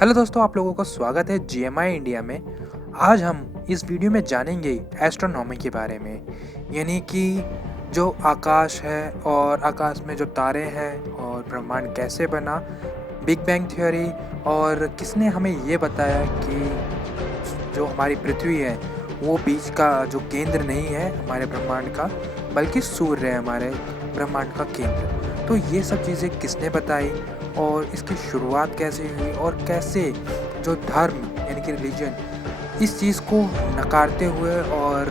Hello दोस्तों, आप लोगों का स्वागत है जीएमआई इंडिया में। आज हम इस वीडियो में जानेंगे एस्ट्रोनॉमी के बारे में, यानी कि जो आकाश है और आकाश में जो तारे हैं और ब्रह्मांड कैसे बना, बिग बैंग थ्योरी, और किसने हमें ये बताया कि जो हमारी पृथ्वी है वो बीच का जो केंद्र नहीं है हमारे ब्रह्मांड का, बल्कि सूर्य है हमारे ब्रह्मांड का केंद्र। तो ये सब चीज़ें किसने बताई और इसकी शुरुआत कैसे हुई और कैसे जो धर्म यानी कि रिलीजन इस चीज़ को नकारते हुए और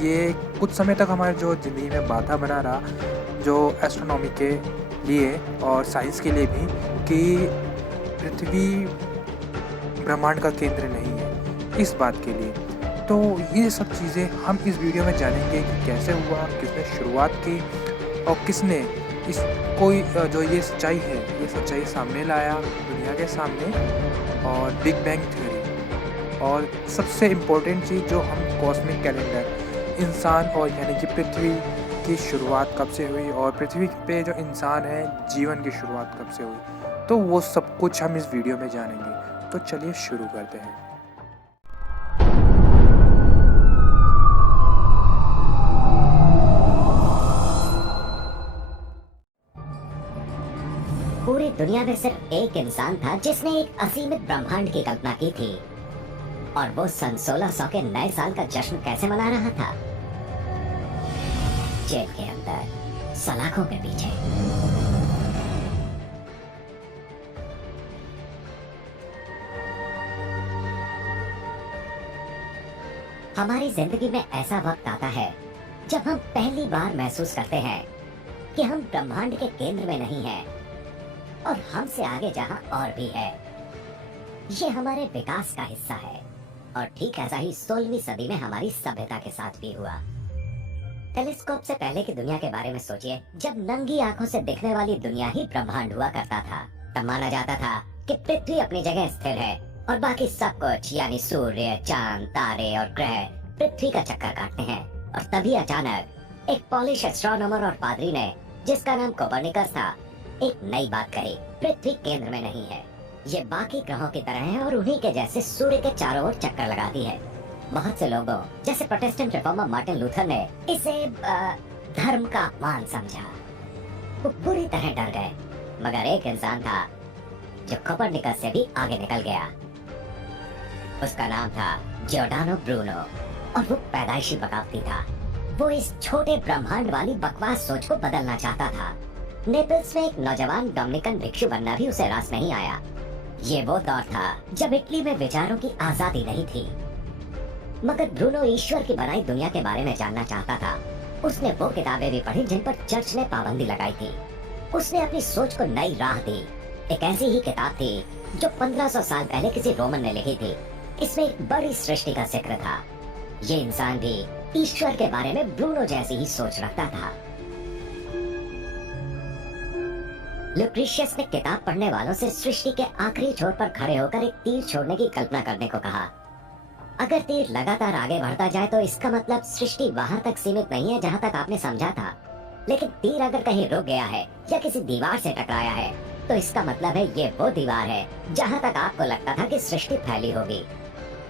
ये कुछ समय तक हमारे जो ज़िंदगी में बाधा बना रहा, जो एस्ट्रोनॉमी के लिए और साइंस के लिए भी, कि पृथ्वी ब्रह्मांड का केंद्र नहीं है, इस बात के लिए। तो ये सब चीज़ें हम इस वीडियो में जानेंगे कि कैसे हुआ, किसने शुरुआत की और किसने इस कोई जो ये सच्चाई है, ये सच्चाई सामने लाया दुनिया के सामने, और बिग बैंग थ्योरी। और सबसे इम्पोर्टेंट चीज़, जो हम कॉस्मिक कैलेंडर, इंसान और यानी कि पृथ्वी की शुरुआत कब से हुई और पृथ्वी पे जो इंसान है जीवन की शुरुआत कब से हुई, तो वो सब कुछ हम इस वीडियो में जानेंगे। तो चलिए शुरू करते हैं। पूरी दुनिया में सिर्फ एक इंसान था जिसने एक असीमित ब्रह्मांड की कल्पना की थी, और वो सन 1600 के नए साल का जश्न कैसे मना रहा था? जेल के अंदर, सलाखों के पीछे। हमारी जिंदगी में ऐसा वक्त आता है जब हम पहली बार महसूस करते हैं कि हम ब्रह्मांड के केंद्र में नहीं हैं, और हमसे आगे जहां और भी है। ये हमारे विकास का हिस्सा है, और ठीक ऐसा ही 16वीं सदी में हमारी सभ्यता के साथ भी हुआ। टेलीस्कोप से पहले की दुनिया के बारे में सोचिए। जब नंगी आंखों से दिखने वाली दुनिया ही ब्रह्मांड हुआ करता था, तब माना जाता था कि पृथ्वी अपनी जगह स्थिर है और बाकी सब कुछ यानी सूर्य, चांद, तारे और ग्रह पृथ्वी का चक्कर काटते हैं। और तभी अचानक एक पॉलिश एस्ट्रोनॉमर और पादरी ने, जिसका नाम कोपरनिकस था, एक नई बात कही। पृथ्वी केंद्र में नहीं है, ये बाकी ग्रहों की तरह है और उन्हीं के जैसे सूर्य के चारों ओर चक्कर लगाती है। बहुत से लोगों, जैसे प्रोटेस्टेंट रिफॉर्मर मार्टिन लूथर, ने इसे धर्म का अपमान समझा। वो बुरी तरह डर गए। मगर एक इंसान था जो कोपरनिकस से भी आगे निकल गया। उसका नाम था जियोर्डानो ब्रूनो, और वो पैदाइशी बगावती था। वो इस छोटे ब्रह्मांड वाली बकवास सोच को बदलना चाहता था। नेपल्स में एक नौजवान डोमिनिकन भिक्षु बनना भी उसे रास नहीं आया। ये वो दौर था जब इटली में विचारों की आजादी नहीं थी। मगर ब्रूनो ईश्वर की बनाई दुनिया के बारे में जानना चाहता था। उसने वो किताबें भी पढ़ी जिन पर चर्च ने पाबंदी लगाई थी। उसने अपनी सोच को नई राह दी। एक ऐसी ही किताब थी जो 1500 साल पहले किसी रोमन ने लिखी थी। इसमें एक बड़ी सृष्टि का जिक्र था। ये इंसान भी ईश्वर के बारे में ब्रूनो जैसी ही सोच रखता था। लुक्रीशियस ने किताब पढ़ने वालों से सृष्टि के आखिरी छोर पर खड़े होकर एक तीर छोड़ने की कल्पना करने को कहा। अगर तीर लगातार आगे बढ़ता जाए तो इसका मतलब सृष्टि वहां तक सीमित नहीं है जहां तक आपने समझा था। लेकिन तीर अगर कहीं रुक गया है या किसी दीवार से टकराया है, तो इसका मतलब है ये वो दीवार है जहां तक आपको लगता था कि सृष्टि फैली होगी।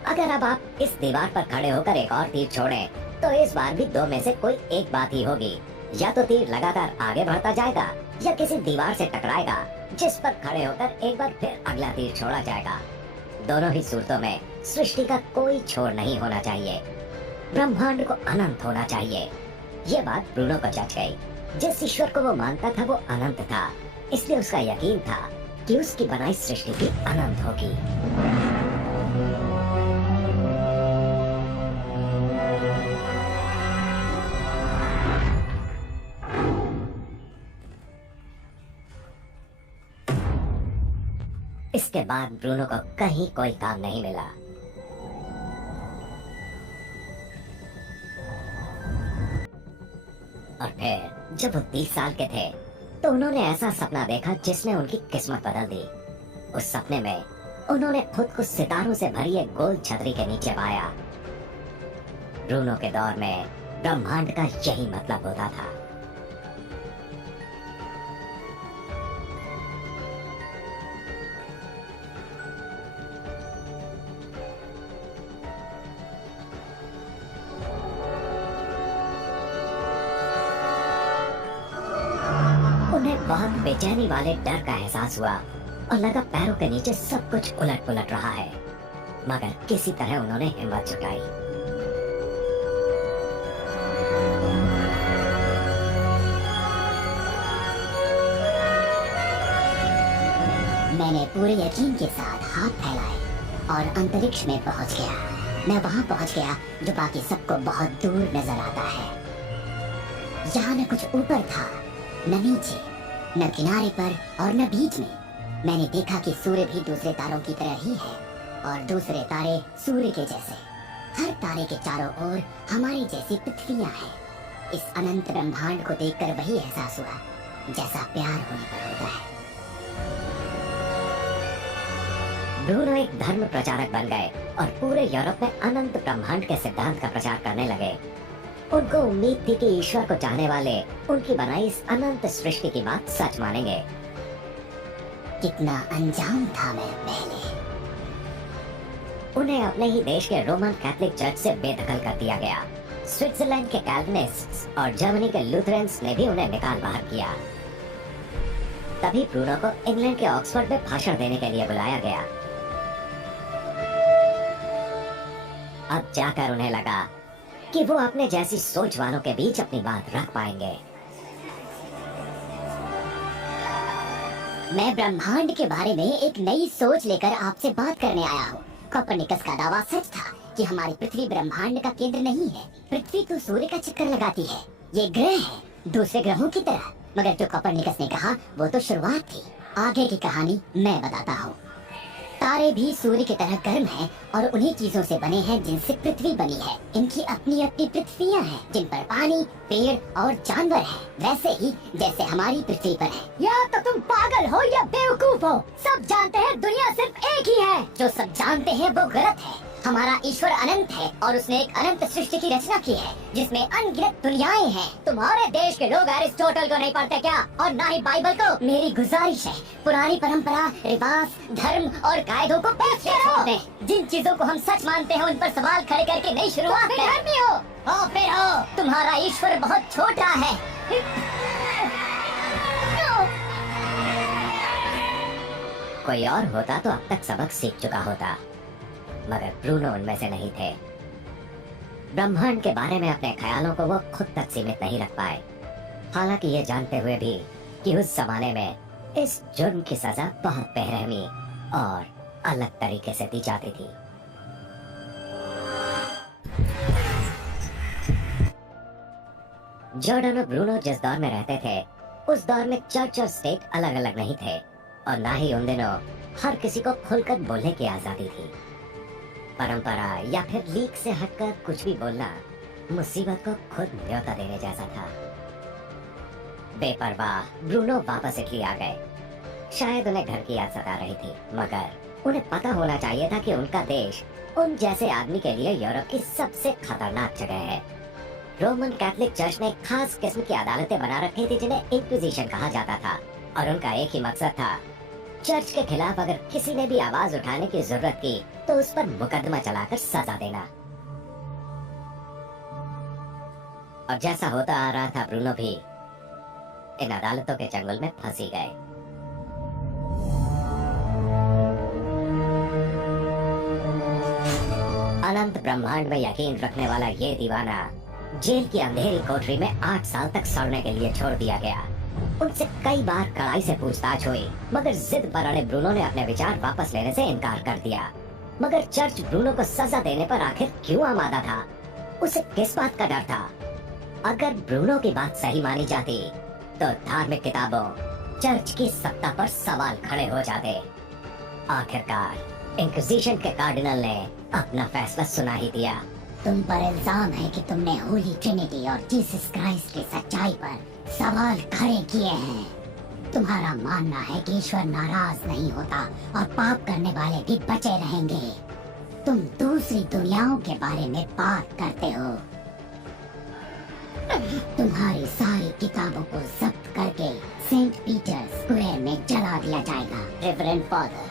अगर अब आप इस दीवार पर खड़े होकर एक और तीर छोड़ें, तो इस बार भी दो में से कोई एक बात ही होगी। या तो तीर लगातार आगे बढ़ता जाएगा या किसी दीवार से टकराएगा, जिस पर खड़े होकर एक बार फिर अगला तीर छोड़ा जाएगा। दोनों ही सूरतों में सृष्टि का कोई छोर नहीं होना चाहिए। ब्रह्मांड को अनंत होना चाहिए। ये बात ब्रूनो को जच गई। जिस ईश्वर को वो मानता था वो अनंत था, इसलिए उसका यकीन था कि उसकी बनाई सृष्टि भी अनंत होगी। इसके बाद ब्रूनो को कहीं कोई काम नहीं मिला। और फिर जब वो 30 साल के थे, तो उन्होंने ऐसा सपना देखा जिसने उनकी किस्मत बदल दी। उस सपने में उन्होंने खुद को सितारों से भरी एक गोल छतरी के नीचे पाया। ब्रूनो के दौर में ब्रह्मांड का यही मतलब होता था। बहुत बेचैनी वाले डर का एहसास हुआ और लगा पैरों के नीचे सब कुछ उलट पुलट रहा है, मगर किसी तरह उन्होंने हिम्मत जुटाई। मैंने पूरे यकीन के साथ हाथ फैलाए और अंतरिक्ष में पहुंच गया। मैं वहां पहुंच गया जो बाकी सबको बहुत दूर नजर आता है। यहाँ न कुछ ऊपर था, न नीचे, न किनारे पर और न बीच में। मैंने देखा कि सूर्य भी दूसरे तारों की तरह ही है और दूसरे तारे सूर्य के जैसे। हर तारे के चारों ओर हमारी जैसी पृथ्वियां हैं। इस अनंत ब्रह्मांड को देखकर वही एहसास हुआ जैसा प्यार होने पर होता है। ब्रूनो एक धर्म प्रचारक बन गए और पूरे यूरोप में अनंत ब्रह्मांड के सिद्धांत का प्रचार करने लगे। उनको उम्मीद थी कि ईश्वर को चाहने वाले उनकी बनाई इस अनंत सृष्टि की बात सच मानेंगे। कितना अनजान था मैं पहले। उन्हें अपने ही देश के रोमन कैथोलिक चर्च से बेदखल कर दिया गया। स्विट्जरलैंड के कैल्विनिस्ट्स और जर्मनी के लूथरन्स ने भी उन्हें निकाल बाहर किया। तभी ब्रूनो को इंग्लैंड के ऑक्सफोर्ड में भाषण देने के लिए बुलाया गया। अब जाकर उन्हें लगा कि वो अपने जैसी सोच वालों के बीच अपनी बात रख पाएंगे। मैं ब्रह्मांड के बारे में एक नई सोच लेकर आपसे बात करने आया हूँ। कोपरनिकस का दावा सच था कि हमारी पृथ्वी ब्रह्मांड का केंद्र नहीं है। पृथ्वी तो सूर्य का चक्कर लगाती है। ये ग्रह है दूसरे ग्रहों की तरह। मगर जो कोपरनिकस ने कहा वो तो शुरुआत थी। आगे की कहानी मैं बताता हूँ। तारे भी सूर्य की तरह गर्म हैं और उन्हीं चीजों से बने हैं जिनसे पृथ्वी बनी है। इनकी अपनी अपनी पृथ्वियां हैं जिन पर पानी, पेड़ और जानवर हैं, वैसे ही जैसे हमारी पृथ्वी पर है। या तो तुम पागल हो या बेवकूफ हो। सब जानते हैं दुनिया सिर्फ एक ही है। जो सब जानते हैं वो गलत है। हमारा ईश्वर अनंत है और उसने एक अनंत सृष्टि की रचना की है जिसमें अनगिनत दुनियाएं हैं। तुम्हारे देश के लोग अरिस्टोटल को नहीं पढ़ते क्या? और ना ही बाइबल को? मेरी गुजारिश है पुरानी परंपरा, रिवाज, धर्म और कायदों को पीछे छोड़ दें। जिन चीजों को हम सच मानते हैं उन पर सवाल खड़े करके नई शुरुआत करें। फिर हो तुम्हारा ईश्वर बहुत छोटा है। कोई और होता तो अब तक सबक सीख चुका होता, मगर ब्रूनो उनमें से नहीं थे। ब्रह्मांड के बारे में अपने ख्यालों को वो खुद तक सीमित नहीं रख पाए, हालांकि ये जानते हुए भी कि उस जमाने में इस जुर्म की सजा बहुत बेरहमी और अलग तरीके से दी जाती थी। जॉर्डन और ब्रूनो जिस दौर में रहते थे उस दौर में चर्च और स्टेट अलग अलग नहीं थे और ना ही उन दिनों हर किसी को खुलकर बोलने की आजादी थी। परंपरा या फिर लीक से हटकर कुछ भी बोलना मुसीबत को खुद न्योता देने जैसा था। बेपरवाह ब्रूनो वापस इटली आ गए। शायद उन्हें घर की याद सता रही थी, मगर उन्हें पता होना चाहिए था कि उनका देश उन जैसे आदमी के लिए यूरोप की सबसे खतरनाक जगह है। रोमन कैथोलिक चर्च ने एक खास किस्म की अदालतें बना रखी थी जिन्हें इंक्विजिशन कहा जाता था और उनका एक ही मकसद था, चर्च के खिलाफ अगर किसी ने भी आवाज उठाने की जरूरत की तो उस पर मुकदमा चलाकर सजा देना। और जैसा होता आ रहा था ब्रूनो भी इन अदालतों के चंगुल में फंसी गए। अनंत ब्रह्मांड में यकीन रखने वाला ये दीवाना जेल की अंधेरी कोठरी में 8 साल तक सड़ने के लिए छोड़ दिया गया। उनसे कई बार कड़ाई से पूछताछ हुई, मगर जिद पर अड़े ब्रूनो ने अपने विचार वापस लेने से इनकार कर दिया। मगर चर्च ब्रूनो को सजा देने पर आखिर क्यों आमादा था? उसे किस बात का डर था? अगर ब्रूनो की बात सही मानी जाती तो धार्मिक किताबों, चर्च की सत्ता पर सवाल खड़े हो जाते। आखिरकार इंक्विजिशन के कार्डिनल ने अपना फैसला सुना ही दिया। तुम पर इल्जाम है कि तुमने होली ट्रिनिटी और जीसस क्राइस्ट की सच्चाई पर सवाल खड़े किए हैं। तुम्हारा मानना है कि ईश्वर नाराज नहीं होता और पाप करने वाले भी बचे रहेंगे। तुम दूसरी दुनियाओं के बारे में बात करते हो। तुम्हारी सारी किताबों को जब्त करके सेंट पीटर स्क्वायर में जला दिया जाएगा। रेवरेंड फादर,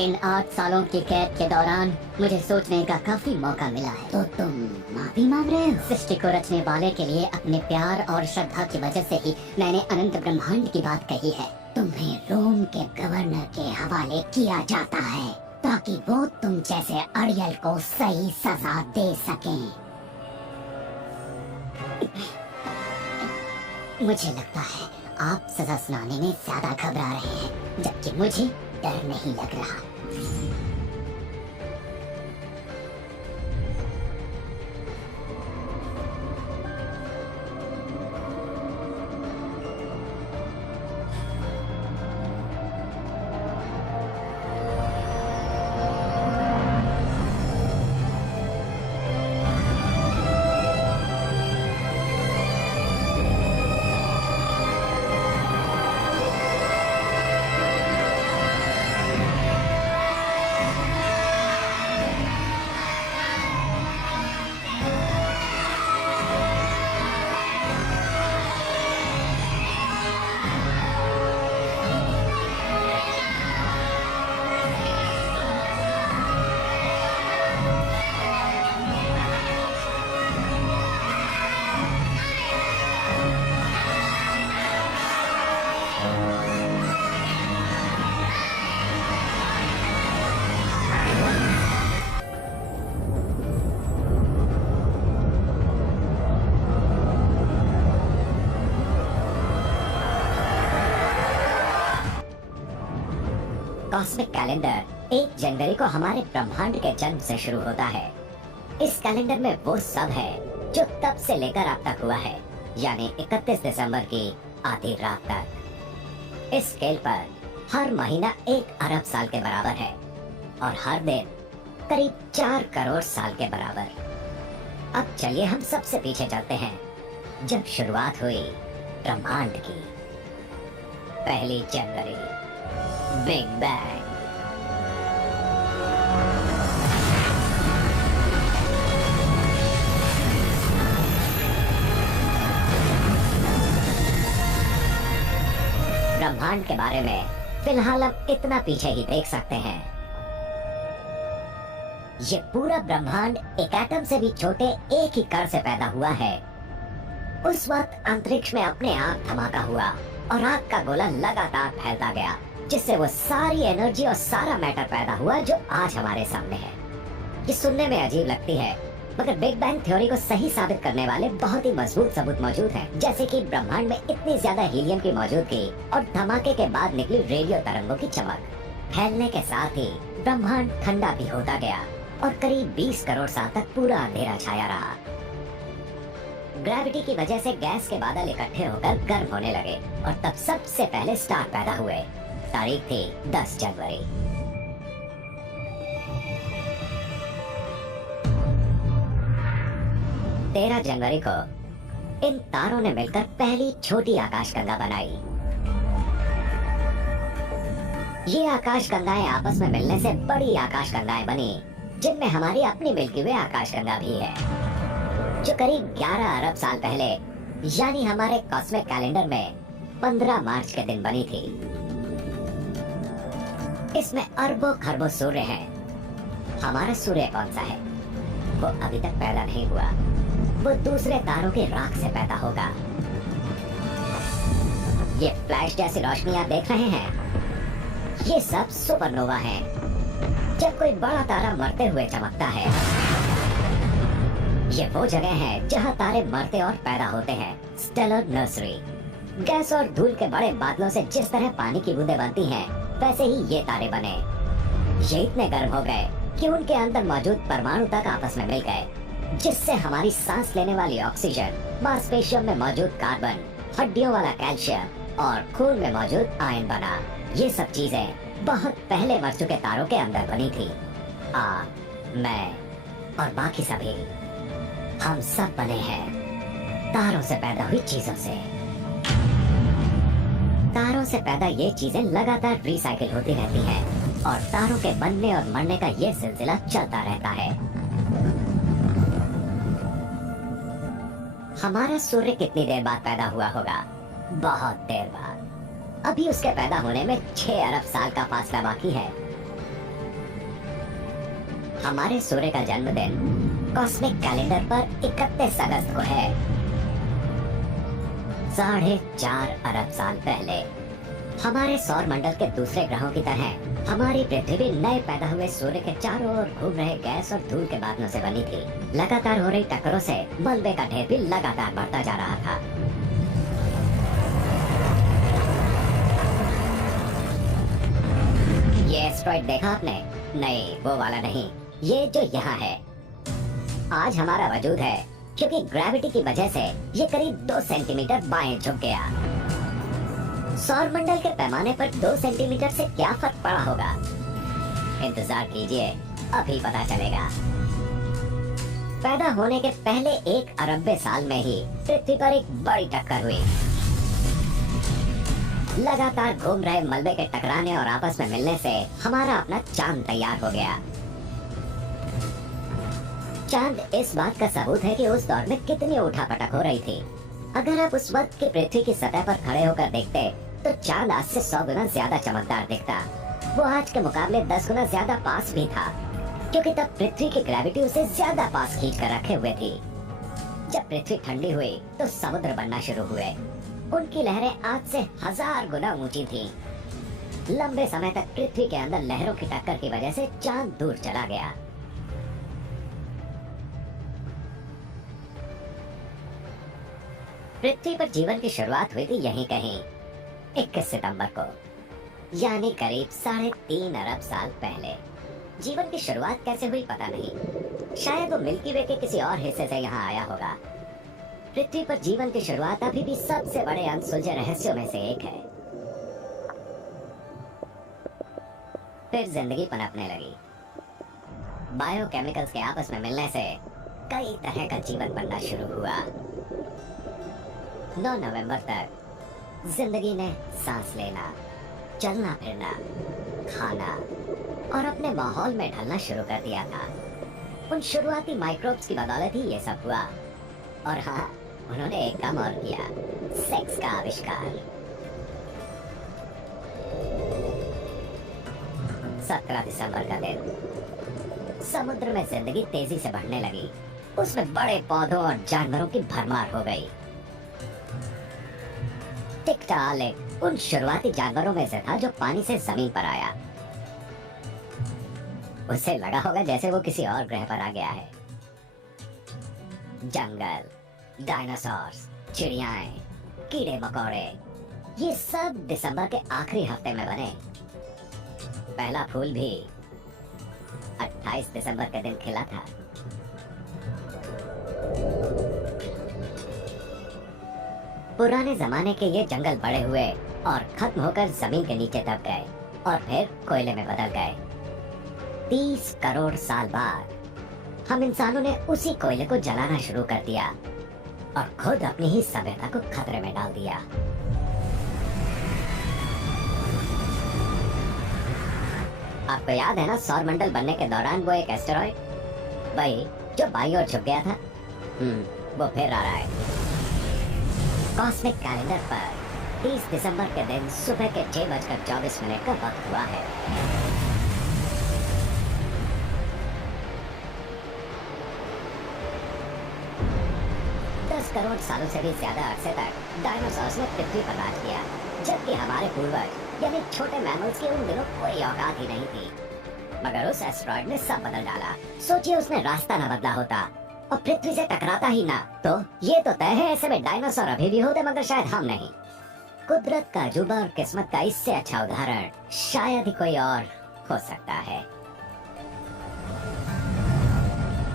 इन 8 सालों की कैद के दौरान मुझे सोचने का काफी मौका मिला है। तो तुम माफी मांग रहे हो? सृष्टि को रचने वाले के लिए अपने प्यार और श्रद्धा की वजह से ही मैंने अनंत ब्रह्मांड की बात कही है। तुम्हें रोम के गवर्नर के हवाले किया जाता है ताकि वो तुम जैसे अड़ियल को सही सजा दे सकें। मुझे लगता है आप सजा सुनाने में ज्यादा घबरा रहे हैं, जबकि मुझे डर नहीं लग रहा। कॉस्मिक कैलेंडर 1 जनवरी को हमारे ब्रह्मांड के जन्म से शुरू होता है। इस कैलेंडर में वो सब है जो तब से लेकर अब तक हुआ है, यानी 31 दिसंबर की आधी रात तक। इस स्केल पर हर महीना 1 अरब साल के बराबर है और हर दिन करीब 4 करोड़ साल के बराबर। अब चलिए हम सबसे पीछे चलते हैं, जब शुरुआत हुई ब्रह्मांड की। 1 जनवरी, बिग बैंग। ब्रह्मांड के बारे में फिलहाल हम इतना पीछे ही देख सकते हैं। ये पूरा ब्रह्मांड एक एटम से भी छोटे एक ही कण से पैदा हुआ है। उस वक्त अंतरिक्ष में अपने आप धमाका हुआ और आग का गोला लगातार फैलता गया, जिससे वो सारी एनर्जी और सारा मैटर पैदा हुआ जो आज हमारे सामने है। ये सुनने में अजीब लगती है, मगर बिग बैंग थ्योरी को सही साबित करने वाले बहुत ही मजबूत सबूत मौजूद हैं, जैसे कि ब्रह्मांड में इतनी ज्यादा हीलियम की मौजूदगी और धमाके के बाद निकली रेडियो तरंगों की चमक। फैलने के साथ ही ब्रह्मांड ठंडा भी होता गया और करीब 20 करोड़ साल तक पूरा अंधेरा छाया रहा। ग्रेविटी की वजह से गैस के बादल इकट्ठे होकर गर्म होने लगे और तब सबसे पहले स्टार पैदा हुए। तारीख थी 10 जनवरी। तेरह जनवरी को इन तारों ने मिलकर पहली छोटी आकाशगंगा बनाई। ये आकाशगंगाएं आपस में मिलने से बड़ी आकाशगंगाएं बनी, जिनमें हमारी अपनी मिल्की वे आकाशगंगा भी है, जो करीब 11 अरब साल पहले यानी हमारे कॉस्मिक कैलेंडर में 15 मार्च के दिन बनी थी। इसमें अरबों खरबों सूर्य हैं। हमारा सूर्य कौन सा है? वो अभी तक पैदा नहीं हुआ। वो दूसरे तारों की राख से पैदा होगा। ये फ्लैश जैसी रोशनी आप देख रहे हैं, ये सब सुपरनोवा हैं। जब कोई बड़ा तारा मरते हुए चमकता है, ये वो जगह है जहां तारे मरते और पैदा होते हैं। Stellar nursery. गैस और धूल के बड़े बादलों से जिस तरह पानी की बूंदें बनती हैं, वैसे ही ये तारे बने। ये इतने गर्म हो गए कि उनके अंदर मौजूद परमाणु तक आपस में मिल गए, जिससे हमारी सांस लेने वाली ऑक्सीजन, मांसपेशियों में मौजूद कार्बन, हड्डियों वाला कैल्शियम और खून में मौजूद आयरन बना। ये सब चीजें बहुत पहले मर चुके तारों के अंदर बनी थी। आप, मैं और बाकी सभी, हम सब बने हैं तारों से पैदा हुई चीजों से। तारों से पैदा ये चीजें लगातार रिसाइकिल होती रहती हैं और तारों के बनने और मरने का ये सिलसिला चलता रहता है। हमारा सूर्य कितनी देर बाद पैदा हुआ होगा? बहुत देर बाद। अभी उसके पैदा होने में 6 अरब साल का फासला बाकी है। हमारे सूर्य का जन्मदिन कॉस्मिक कैलेंडर पर 31 अगस्त को है। 4.5 अरब साल पहले हमारे सौर मंडल के दूसरे ग्रहों की तरह हमारी पृथ्वी भी नए पैदा हुए सूर्य के चारों ओर घूम रहे गैस और धूल के बादलों से बनी थी। लगातार हो रही टक्करों से मलबे का ढेर भी लगातार बढ़ता जा रहा था। ये एस्ट्रॉइड देखा आपने? नहीं, वो वाला नहीं, ये जो यहाँ है। आज हमारा वजूद है क्योंकि ग्रेविटी की वजह से ये करीब 2 सेंटीमीटर बाएं झुक गया। सौर मंडल के पैमाने पर 2 सेंटीमीटर से क्या फर्क पड़ा होगा? इंतजार कीजिए, अभी पता चलेगा। पैदा होने के पहले 1 अरब साल में ही पृथ्वी पर एक बड़ी टक्कर हुई। लगातार घूम रहे मलबे के टकराने और आपस में मिलने से हमारा अपना चांद तैयार हो गया। चांद इस बात का सबूत है कि उस दौर में कितनी उठापटक हो रही थी। अगर आप उस वक्त की पृथ्वी की सतह पर खड़े होकर देखते तो चांद आज से 100 गुना ज्यादा चमकदार दिखता। वो आज के मुकाबले 10 गुना ज्यादा पास भी था, क्योंकि तब पृथ्वी की ग्रेविटी उसे ज्यादा पास खींच कर रखे हुए थी। जब पृथ्वी ठंडी हुई तो समुद्र बनना शुरू हुए। उनकी लहरें आज से 1000 गुना ऊंची थीं। लंबे समय तक पृथ्वी के अंदर लहरों की टक्कर की वजह से चांद दूर चला गया। पृथ्वी पर जीवन की शुरुआत हुई थी यहीं कहीं 21 सितंबर को, यानी करीब 3.5 अरब साल पहले। जीवन की शुरुआत कैसे हुई पता नहीं, शायद वो मिल्की वे के किसी और हिस्से से यहाँ आया होगा। पृथ्वी पर जीवन की शुरुआत अभी भी सबसे बड़े अनसुलझे रहस्यों में से एक है। फिर जिंदगी पनपने लगी। बायोकेमिकल्स के आपस में मिलने से कई तरह का जीवन बनना शुरू हुआ। 9 नवंबर तक जिंदगी ने सांस लेना, चलना फिरना, खाना और अपने माहौल में ढलना शुरू कर दिया था। उन शुरुआती माइक्रोब्स की बदौलत ही ये सब हुआ। और हाँ, उन्होंने एक काम और किया, सेक्स का आविष्कार। 17 दिसंबर का दिन समुद्र में जिंदगी तेजी से बढ़ने लगी। उसमें बड़े पौधों और जानवरों की भरमार हो गई। टिकटालेक उन शुरुआती जानवरों में से था जो पानी से जमीन पर आया। उसे लगा होगा जैसे वो किसी और ग्रह पर आ गया है। जंगल, डायनासोर्स, चिड़ियाएं, कीड़े मकोड़े, ये सब दिसंबर के आखिरी हफ्ते में बने। पहला फूल भी 28 दिसंबर के दिन खिला था। पुराने जमाने के ये जंगल बड़े हुए और खत्म होकर जमीन के नीचे दब गए और फिर कोयले में बदल गए। 30 करोड़ साल बाद हम इंसानों ने उसी कोयले को जलाना शुरू कर दिया और खुद अपनी ही सभ्यता को खतरे में डाल दिया। आपको याद है ना, सौर मंडल बनने के दौरान वो एक एस्टेरॉइड, वही जो बाईं ओर झुक गया था, वो फिर आ रहा है। कॉस्मिक कैलेंडर पर 30 दिसंबर के दिन सुबह के 6:24 का वक्त हुआ है। करोड़ सालों से भी ज्यादा अरसे तक डायनासोर्स ने पृथ्वी पर राज किया, जबकि हमारे पूर्वज यानी छोटे मैमल्स की उन दिनों कोई औकात ही नहीं थी। मगर उस एस्ट्रॉइड ने सब बदल डाला। सोचिए उसने रास्ता न बदला होता और पृथ्वी से टकराता ही ना, तो ये तो तय है ऐसे में डायनासोर अभी भी होते, मगर शायद हम नहीं। कुदरत का अजूबा और किस्मत का इससे अच्छा उदाहरण शायद ही कोई और हो सकता है।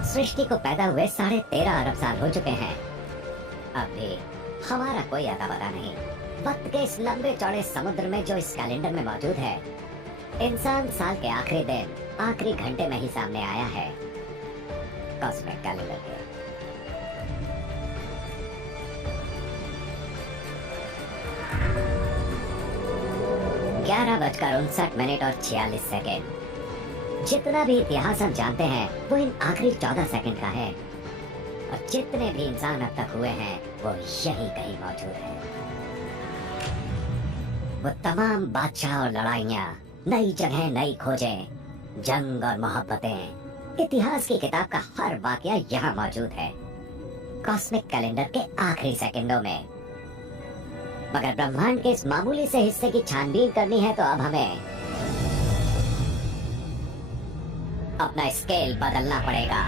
सृष्टि को पैदा हुए 13.5 अरब साल हो चुके हैं। अब भी हमारा कोई अता पता नहीं। वक्त के इस लंबे चौड़े समुद्र में जो इस कैलेंडर में मौजूद है, इंसान साल के आखिरी दिन, आखिरी घंटे में ही सामने आया है। कॉस्मिक कैलेंडर के 11:59 और 46 सेकेंड। जितना भी इतिहास हम जानते हैं वो इन आखिरी 14 सेकंड का है, और जितने भी इंसान अब तक हुए हैं वो यही कहीं मौजूद है। वो तमाम बादशाह और लड़ाइयाँ, नई जगह, नई खोजें, जंग और मोहब्बतें, इतिहास की किताब का हर वाकया यहाँ मौजूद है, कॉस्मिक कैलेंडर के आखिरी सेकंडों में। मगर ब्रह्मांड के इस मामूली से हिस्से की छानबीन करनी है तो अब हमें अपना स्केल बदलना पड़ेगा।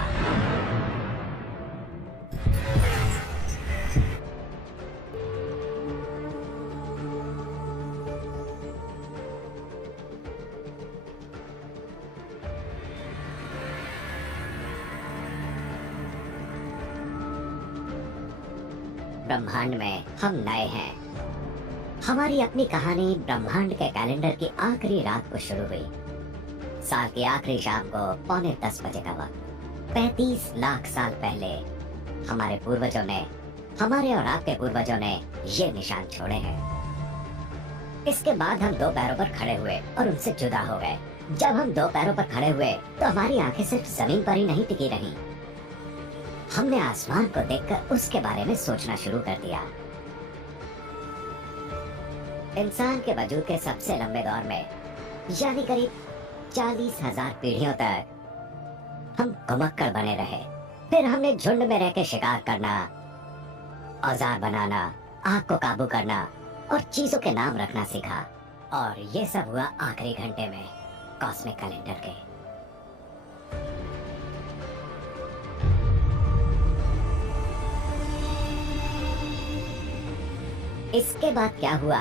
ब्रह्मांड में हम नए हैं। हमारी अपनी कहानी ब्रह्मांड के कैलेंडर की आखिरी रात को शुरू हुई। साल की आखिरी शाम को 9:45 बजे का वक्त। 35 लाख साल पहले हमारे पूर्वजों ने, हमारे और आपके पूर्वजों ने ये निशान छोड़े हैं। इसके बाद हम दो पैरों पर खड़े हुए और उनसे जुदा हो गए। जब हम दो पैरों पर खड़े हुए तो हमारी आंखें सिर्फ जमीन पर ही नहीं टिकी रहीं। हमने आसमान को देखकर उसके बारे में सोचना शुरू कर दिया। इंसान के वजूद के सबसे लंबे दौर में, यानी करीब 40,000 पीढ़ियों तक हम घुमक्कड़ बने रहे। फिर हमने झुंड में रह के शिकार करना, औजार बनाना, आग को काबू करना और चीजों के नाम रखना सीखा। और ये सब हुआ आखिरी घंटे में कॉस्मिक कैलेंडर के। इसके बाद क्या हुआ,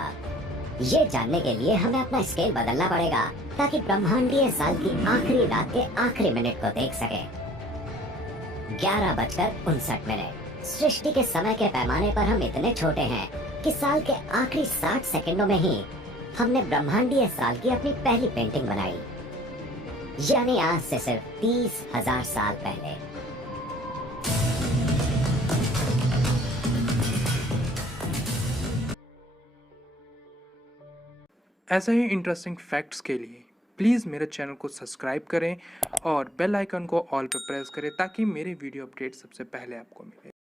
ये जानने के लिए हमें अपना स्केल बदलना पड़ेगा ताकि ब्रह्मांडीय साल की आखिरी रात के आखिरी मिनट को देख सके। 11:59। सृष्टि के समय के पैमाने पर हम इतने छोटे हैं कि साल के आखिरी 60 सेकंडों में ही हमने ब्रह्मांडीय साल की अपनी पहली पेंटिंग बनाई, यानी आज से सिर्फ 30,000 साल पहले। ऐसे ही इंटरेस्टिंग फैक्ट्स के लिए प्लीज़ मेरे चैनल को सब्सक्राइब करें और बेल आइकन को ऑल पे प्रेस करें ताकि मेरे वीडियो अपडेट सबसे पहले आपको मिले।